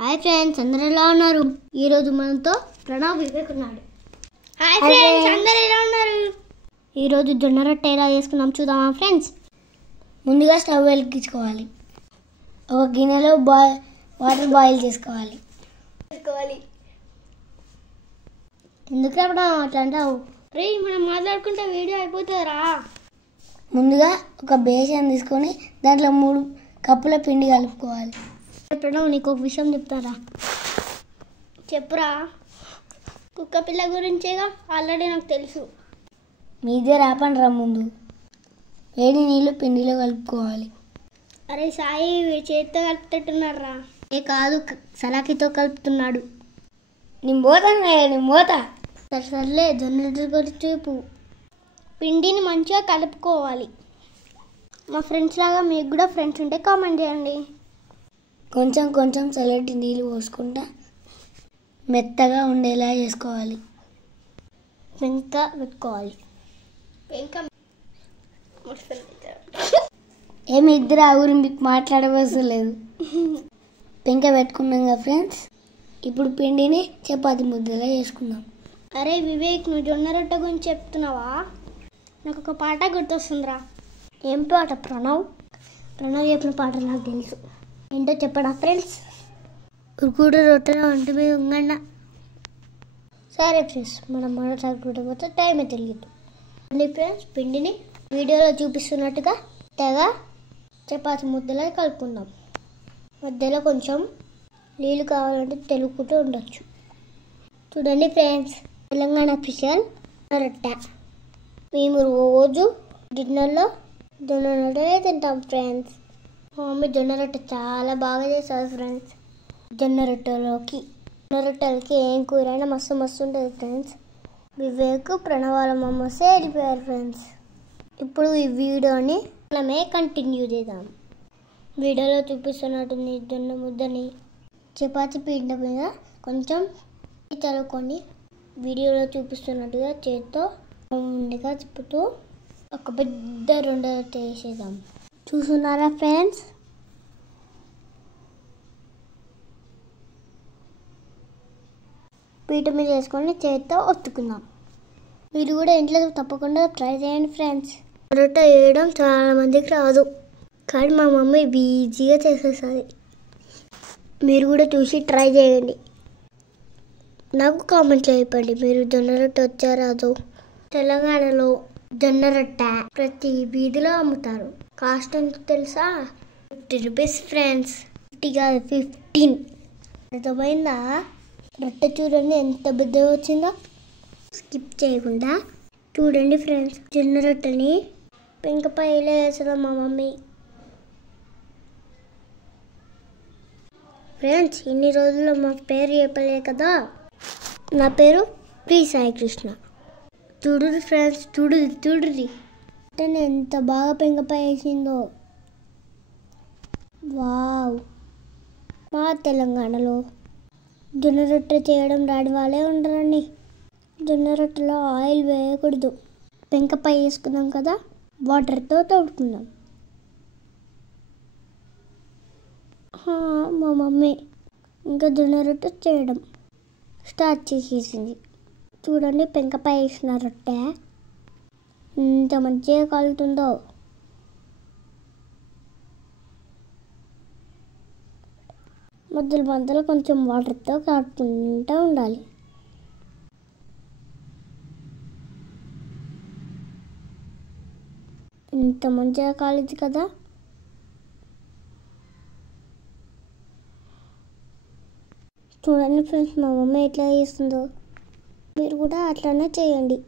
Hi friends, అందరూ ఎలా ఉన్నారు? ఈరోజు మనతో ప్రణవ్ వివేక్ ఉన్నాడు. హాయ్ ఫ్రెండ్స్, అందరూ ఎలా ఉన్నారు? ఈరోజు జొన్న రొట్టె ఎలా చేసుకున్నాం చూద్దామా ఫ్రెండ్స్? ముందుగా స్టవ్ వెలిగించుకోవాలి. ఒక గిన్నెలో వాటర్ బాయిల్ చేసుకోవాలి. ఎందుకు అప్పుడు అట్లా అంటావు? రే, మనం మాట్లాడుకుంటే వీడియో అయిపోతుందిరా. ముందుగా ఒక బేసన్ తీసుకొని దాంట్లో 3 కప్పుల పిండి కలుపుకోవాలి. ప్రణవ్, నీకు ఒక విషయం చెప్తారా? చెప్పురా. కుక్క పిల్ల గురించేగా, ఆల్రెడీ నాకు తెలుసు. మీదే రాపండ్రా. ముందు వేడి నీళ్ళు పిండిలో కలుపుకోవాలి. అరే సాయి, చేతితో కలుపుతట్టున్నారా? ఏ కాదు, సలాకితో కలుపుతున్నాడు. నేను పోతా. సర్లే, జొన్న గురించి చూపు. పిండిని మంచిగా కలుపుకోవాలి. మా ఫ్రెండ్స్ లాగా మీకు కూడా ఫ్రెండ్స్ ఉంటే కామెంట్ చేయండి. కొంచెం చల్లటి నీళ్ళు పోసుకుంటా మెత్తగా ఉండేలా చేసుకోవాలి. పెంక పెట్టుకోవాలి. ఏమి ఇద్దరు ఆ ఊరి మీకు మాట్లాడవసలేదు. పెంక పెట్టుకున్నాం కదా ఫ్రెండ్స్. ఇప్పుడు పిండిని చపాతి ముద్దలా చేసుకుందాం. అరే వివేక్, నువ్వు జొన్న రొట్టె గురించి చెప్తున్నావా? నాకు ఒక పాట గుర్తొస్తుందిరా. ఏం పాట ప్రణవ్? ప్రణవ్ చెప్పిన పాట నాకు తెలుసు. ఏంటో చెప్పడా ఫ్రెండ్స్? ఉరుకుడు రొట్టెల ఒంటి మీద ఉంగండ. సరే ఫ్రెండ్స్, మనం మరోసారి కూడా పోతే టైమే తెలియదు. ఫ్రెండ్స్, పిండిని వీడియోలో చూపిస్తున్నట్టుగా తెగ చపాతి ముద్దలా కలుపుకుందాం. మధ్యలో కొంచెం నీళ్ళు కావాలంటే తెలుపుకుంటూ ఉండొచ్చు. చూడండి ఫ్రెండ్స్, తెలంగాణ స్పెషల్ రొట్టె. మేము రోజు డిన్నర్లో జొన్న రొట్టె తింటాం ఫ్రెండ్స్. మా మమ్మీ జొన్న రొట్టె చాలా బాగా చేస్తారు ఫ్రెండ్స్. జొన్న రొట్టెలకి ఏం కూర అయినా మస్తు ఉంటుంది ఫ్రెండ్స్. వివేక్ ప్రణవాల మమ్మ వస్తే వెళ్ళిపోయారు ఫ్రెండ్స్. ఇప్పుడు ఈ వీడియోని మనమే కంటిన్యూ చేద్దాం. వీడియోలో చూపిస్తున్నట్టుంది జొన్న ముద్దని చపాతి పిండి మీద కొంచెం చల్లుకొని వీడియోలో చూపిస్తున్నట్టుగా చేత్తో రౌండ్గా తిప్పుతూ ఒక పెద్ద రొట్టె వేసేద్దాం. చూస్తున్నారా ఫ్రెండ్స్? పీట మీద వేసుకొని చేత్తో ఒత్తుకుందాం. మీరు కూడా ఇంట్లో తప్పకుండా ట్రై చేయండి ఫ్రెండ్స్. రొట్టె వేయడం చాలా మందికి రాదు, కానీ మా మమ్మీ ఈజీగా చేసేస్తుంది. మీరు కూడా చూసి ట్రై చేయండి. నాకు కామెంట్లో చెప్పండి, మీరు జొన్న రొట్టె వచ్చా రాదు. తెలంగాణలో జొన్న రొట్టె ప్రతి వీధిలో అమ్ముతారు. కాస్ట్ ఎంత తెలుసా? 50 రూపీస్ ఫ్రెండ్స్. 50 కాదు, 15. అర్థమైందా? రొట్టె చూడండి ఎంత పెద్దగా వచ్చిందో. స్కిప్ చేయకుండా చూడండి ఫ్రెండ్స్. జొన్న రొట్టెని పెంకపై ఇలా వేసేదాం మా మమ్మీ. ఫ్రెండ్స్, ఇన్ని రోజుల్లో మా పేరు చెప్పలే కదా. నా పేరు ప్రీ సాయి కృష్ణ. చూడుర్రి ఫ్రెండ్స్, చూడుర్రి రొట్టెని ఎంత బాగా పెంకపై వేసిందో. వావ్! మా తెలంగాణలో జొన్న రొట్టె చేయడం రాని వాళ్ళే ఉండరండి. జొన్న రొట్టెలో ఆయిల్ వేయకూడదు. పెంకపై వేసుకున్నాం కదా, వాటర్తో తోడుకుందాం. మా మమ్మీ ఇంకా జొన్న రొట్టె చేయడం స్టార్ట్ చేసేసింది. చూడండి, పెంకపై వేసిన రొట్టె ఎంత మంచిగా కాలుతుందో. మధ్యలో కొంచెం వాటర్తో కలుపుకుంటూ ఉండాలి. ఇంత మంచిగా కాలింది కదా. చూడండి ఫ్రెండ్స్, మా మమ్మీ ఎట్లా చేస్తుందో. మీరు కూడా అట్లానే చేయండి.